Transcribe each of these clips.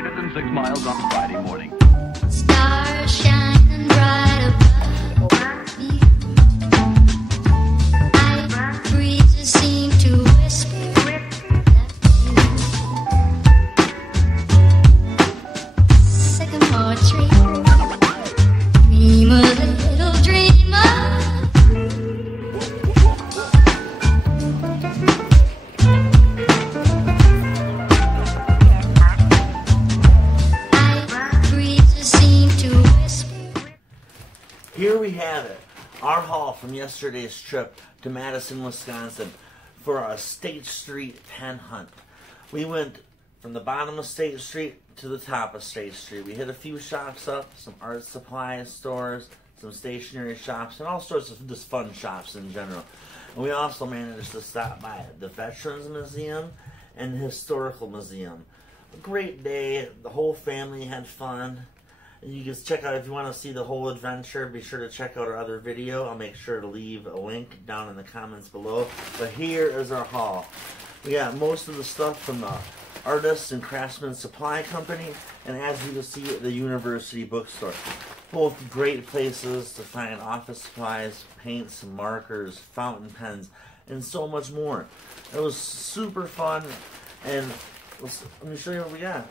greater than 6 miles on Friday morning. Stars shining bright above me. Night breezes seem to whisper sycamore tree. Dream a little dreamer. Here we have it, our haul from yesterday's trip to Madison, Wisconsin for our State Street Pen Hunt. We went from the bottom of State Street to the top of State Street. We hit a few shops up, some art supply stores, some stationery shops, and all sorts of just fun shops in general. And we also managed to stop by the Veterans Museum and the Historical Museum. A great day, the whole family had fun. You can check out, if you want to see the whole adventure, be sure to check out our other video. I'll make sure to leave a link down in the comments below. But here is our haul. We got most of the stuff from the Artists and Craftsman Supply Company, and as you can see, the University Bookstore. Both great places to find office supplies, paints, markers, fountain pens, and so much more. It was super fun, and let me show you what we got.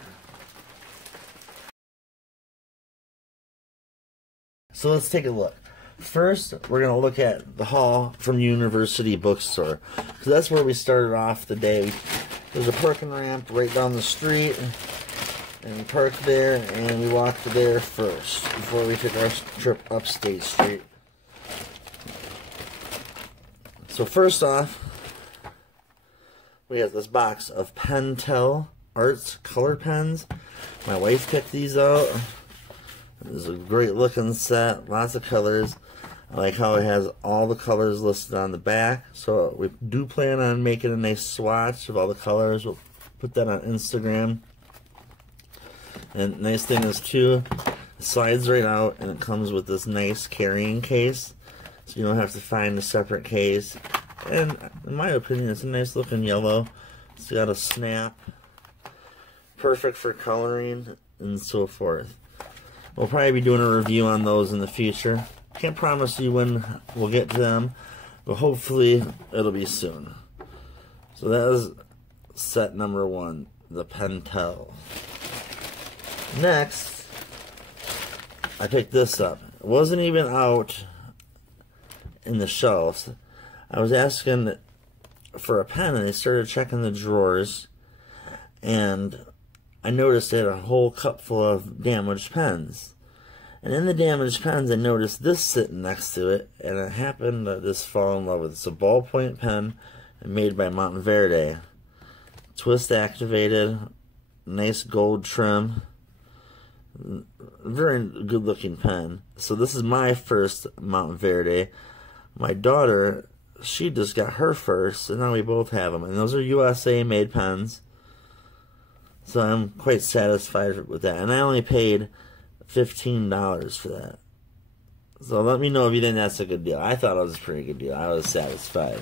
So let's take a look. First, we're going to look at the haul from University Bookstore. So that's where we started off the day. There's a parking ramp right down the street. And we parked there, and we walked there first before we took our trip up State Street. So first off, we have this box of Pentel Arts color pens. My wife picked these out. This is a great looking set, lots of colors. I like how it has all the colors listed on the back. So we do plan on making a nice swatch of all the colors. We'll put that on Instagram. And nice thing is too, it slides right out and it comes with this nice carrying case. So you don't have to find a separate case. And in my opinion, it's a nice looking yellow. It's got a snap. Perfect for coloring and so forth. We'll probably be doing a review on those in the future. Can't promise you when we'll get to them, but hopefully it'll be soon. So that is set number one, the Pentel. Next, I picked this up. It wasn't even out in the shelves. I was asking for a pen, and I started checking the drawers, and I noticed they had a whole cup full of damaged pens. And in the damaged pens, I noticed this sitting next to it, and I happened to just fall in love with it. It's a ballpoint pen made by MONTE. Twist activated, nice gold trim, very good looking pen. So this is my first MONTE. My daughter, she just got her first, and now we both have them. And those are USA made pens. So I'm quite satisfied with that. And I only paid $15 for that. So let me know if you think that's a good deal. I thought it was a pretty good deal. I was satisfied.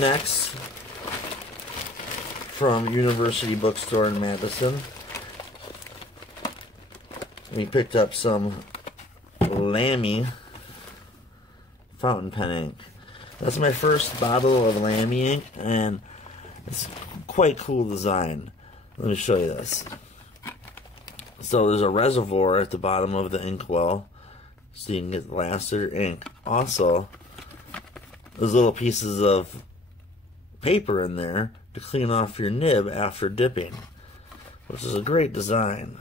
Next, from University Bookstore in Madison, we picked up some Lamy Fountain Pen Ink. That's my first bottle of Lamy ink, and it's quite cool design. Let me show you this. So there's a reservoir at the bottom of the inkwell, so you can get the last of your ink. Also, there's little pieces of paper in there to clean off your nib after dipping, which is a great design.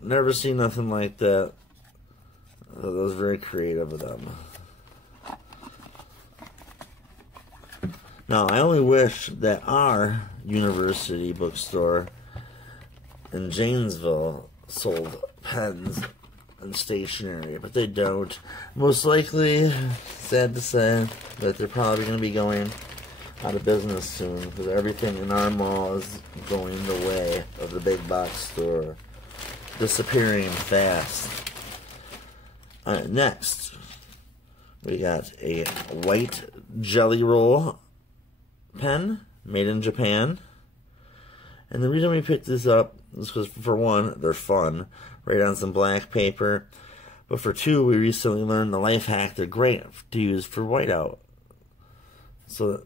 Never seen nothing like that. That was very creative of them. Now, I only wish that our University Bookstore in Janesville sold pens and stationery, but they don't. Most likely, sad to say, that they're probably going to be going out of business soon, because everything in our mall is going the way of the big box store, disappearing fast. Next, we got a white jelly roll pen made in Japan, And the reason we picked this up is because, for one, they're fun, right on some black paper. But for two, we recently learned the life hack. They're great to use for whiteout. So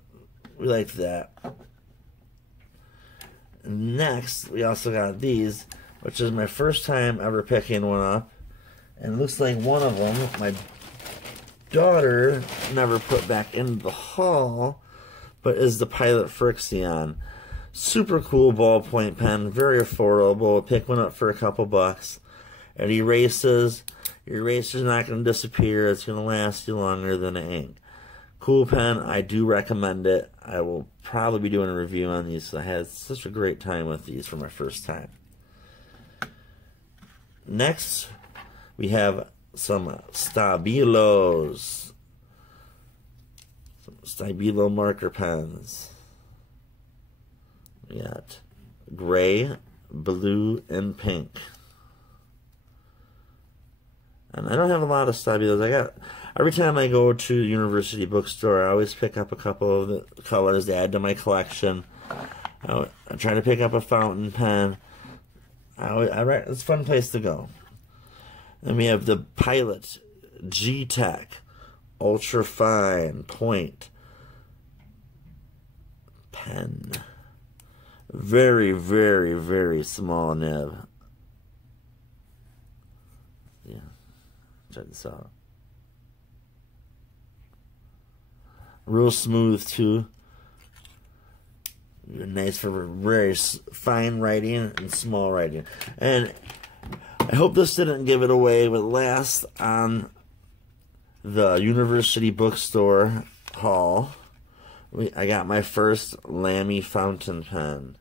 we liked that. Next, we also got these, which is my first time ever picking one up. And it looks like one of them, my daughter never put back into the haul, but is the Pilot Frixion. Super cool ballpoint pen, very affordable. Pick one up for a couple bucks. It erases. Your eraser's not going to disappear. It's going to last you longer than the ink. Cool pen. I do recommend it. I will probably be doing a review on these. I had such a great time with these for my first time. Next, we have some Stabilos. Some Stabilo marker pens. We got gray, blue, and pink. And I don't have a lot of Stabilos. Every time I go to the university bookstore, I always pick up a couple of the colors to add to my collection. I try to pick up a fountain pen. It's a fun place to go. Then we have the Pilot G-Tech Ultra Fine Point Pen. Very, very, very small nib. Yeah, check this out. Real smooth too. Nice for very fine writing and small writing. And I hope this didn't give it away, but last on the university bookstore haul, I got my first Lamy Fountain Pen.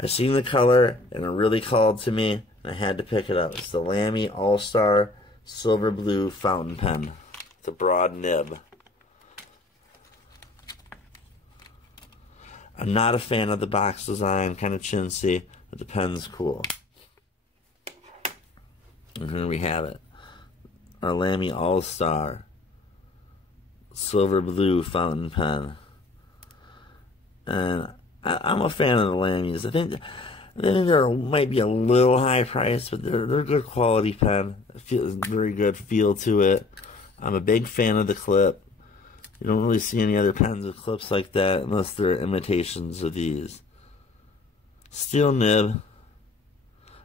I seen the color and it really called to me, and I had to pick it up. It's the Lamy All-Star Silver Blue Fountain Pen. It's a broad nib. I'm not a fan of the box design, kind of chintzy, but the pen's cool. And here we have it. Our Lamy All-Star Silver Blue Fountain Pen. And I'm a fan of the Lamys. I think they might be a little high priced, but they're good quality pen. It feels very good feel to it. I'm a big fan of the clip. You don't really see any other pens with clips like that unless they're imitations of these. Steel nib.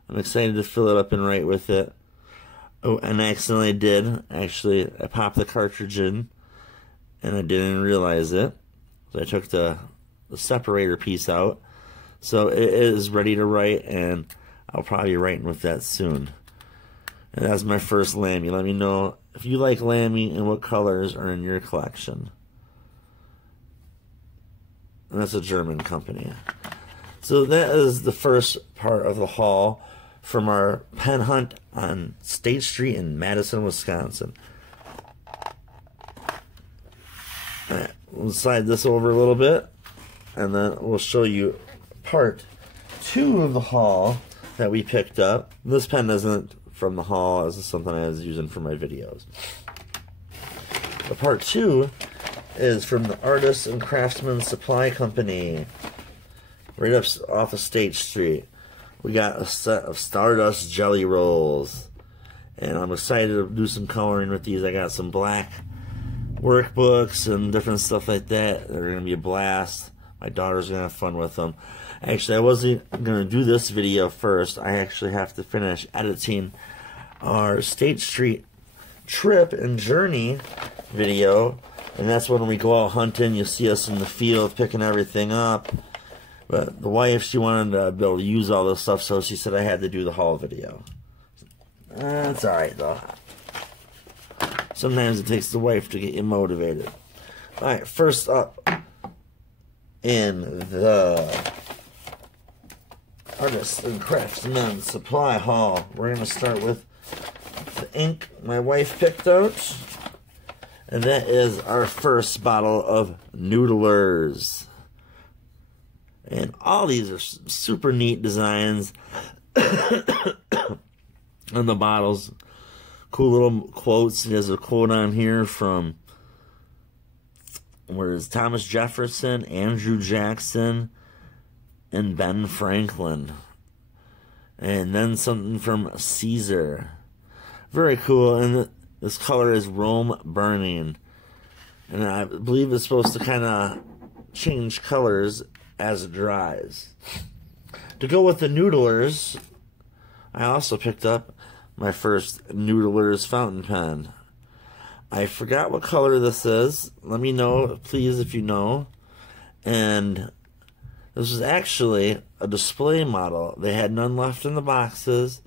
I'm excited to fill it up and write with it. Oh, and I accidentally did. Actually, I popped the cartridge in, and I didn't realize it. So I took the separator piece out. So it is ready to write, and I'll probably be writing with that soon. And that's my first Lamy. Let me know if you like Lamy and what colors are in your collection. And that's a German company. So that is the first part of the haul from our pen hunt on State Street in Madison, Wisconsin. Alright, we'll slide this over a little bit, and then we'll show you part 2 of the haul that we picked up. This pen isn't from the haul. This is something I was using for my videos. The part 2 is from the Artists and Craftsman Supply Company, right up off of State Street. We got a set of Stardust jelly rolls, and I'm excited to do some coloring with these. I got some black workbooks and different stuff like that. They're going to be a blast. My daughter's going to have fun with them. Actually, I wasn't going to do this video first. I actually have to finish editing our State Street trip and journey video, and that's when we go out hunting. You'll see us in the field picking everything up. But the wife, she wanted to be able to use all this stuff, so she said I had to do the haul video. That's alright, though. Sometimes it takes the wife to get you motivated. Alright, first up in the Artists and Craftsmen Supply Haul, we're going to start with the ink my wife picked out. And that is our first bottle of Noodlers. And all these are super neat designs on the bottles. Cool little quotes. There's a quote on here from, where is Thomas Jefferson, Andrew Jackson, and Ben Franklin. And then something from Caesar. Very cool. And this color is Rome Burning. And I believe it's supposed to kind of change colors as it dries. To go with the Noodlers, I also picked up my first Noodlers Fountain Pen. I forgot what color this is. Let me know, please, if you know. And this was actually a display model. They had none left in the boxes.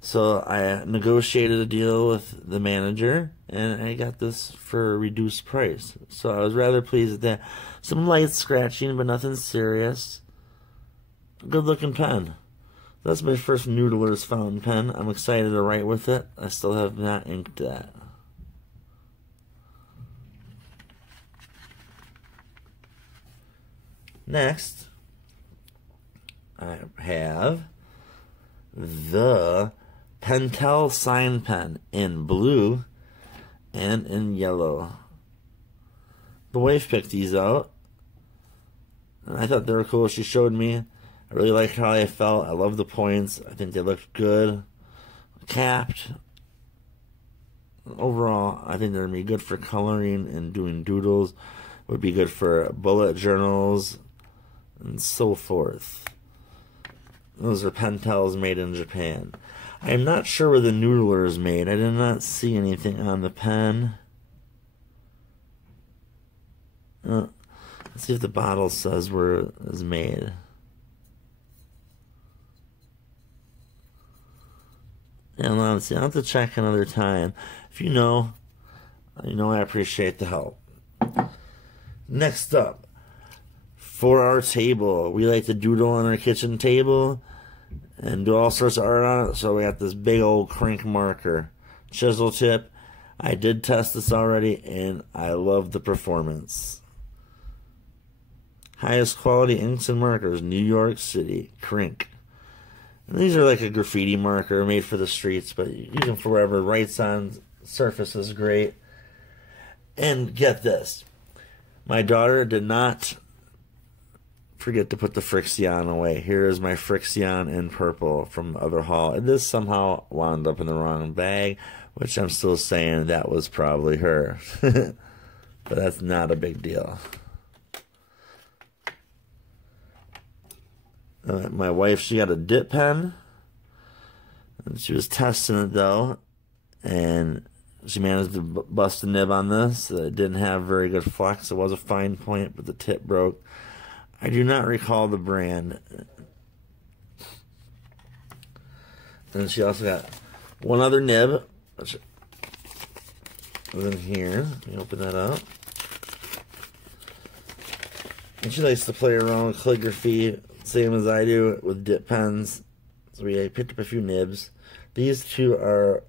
So I negotiated a deal with the manager, and I got this for a reduced price. So I was rather pleased with that. Some light scratching, but nothing serious. Good looking pen. That's my first Noodlers Fountain Pen. I'm excited to write with it. I still have not inked that. Next, I have the Pentel sign pen in blue and in yellow. The wife picked these out, and I thought they were cool. She showed me. I really liked how they felt. I love the points. I think they looked good. Capped. Overall, I think they're going to be good for coloring and doing doodles. Would be good for bullet journals and so forth. Those are Pentels made in Japan. I am not sure where the Noodler is made. I did not see anything on the pen. Let's see if the bottle says where it is made. Yeah, let's see. I'll have to check another time. If you know I appreciate the help. Next up, for our table, we like to doodle on our kitchen table and do all sorts of art on it. So we got this big old Krink marker, chisel tip. I did test this already, and I love the performance. Highest quality inks and markers, New York City, Krink. And these are like a graffiti marker made for the streets, but use them for wherever. Writes on surface is great. And get this, my daughter did not forget to put the Frixion away. Here is my Frixion in purple from the other haul. And this somehow wound up in the wrong bag, which I'm still saying that was probably her. But that's not a big deal. My wife, she got a dip pen. And she was testing it though. And she managed to bust a nib on this. It didn't have very good flex. It was a fine point, but the tip broke. I do not recall the brand. And she also got one other nib, which was in here. Let me open that up. And she likes to play around with calligraphy, same as I do with dip pens. So we picked up a few nibs. These two are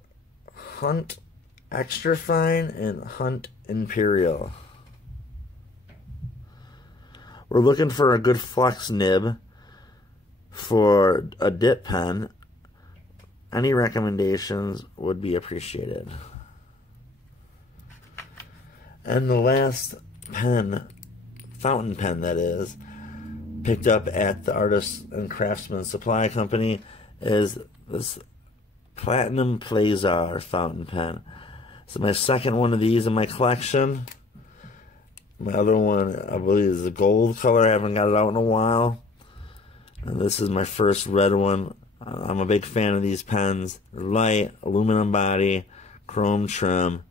Hunt Extra Fine and Hunt Imperial. We're looking for a good flex nib for a dip pen. Any recommendations would be appreciated. And the last pen, fountain pen that is, picked up at the Artists and Craftsman Supply Company is this Platinum Plazar fountain pen. It's my second one of these in my collection. My other one, I believe, is the gold color. I haven't got it out in a while. And this is my first red one. I'm a big fan of these pens. They're light, aluminum body, chrome trim.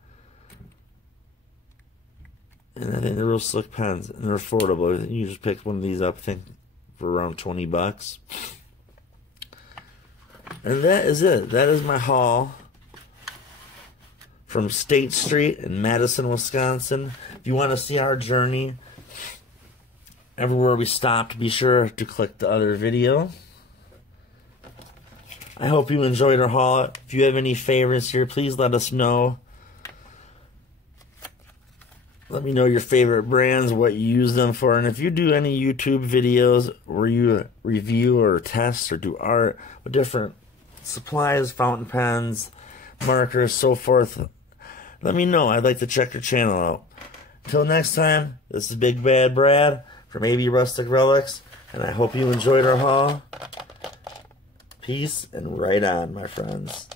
And I think they're real slick pens. And they're affordable. You just pick one of these up, I think, for around 20 bucks. And that is it. That is my haul from State Street in Madison, Wisconsin. If you want to see our journey, everywhere we stopped, be sure to click the other video. I hope you enjoyed our haul. If you have any favorites here, please let us know. Let me know your favorite brands, what you use them for, and if you do any YouTube videos where you review or test or do art with different supplies, fountain pens, markers, so forth, let me know. I'd like to check your channel out. Until next time, this is Big Bad Brad from AB Rustic Relics. And I hope you enjoyed our haul. Peace and right on, my friends.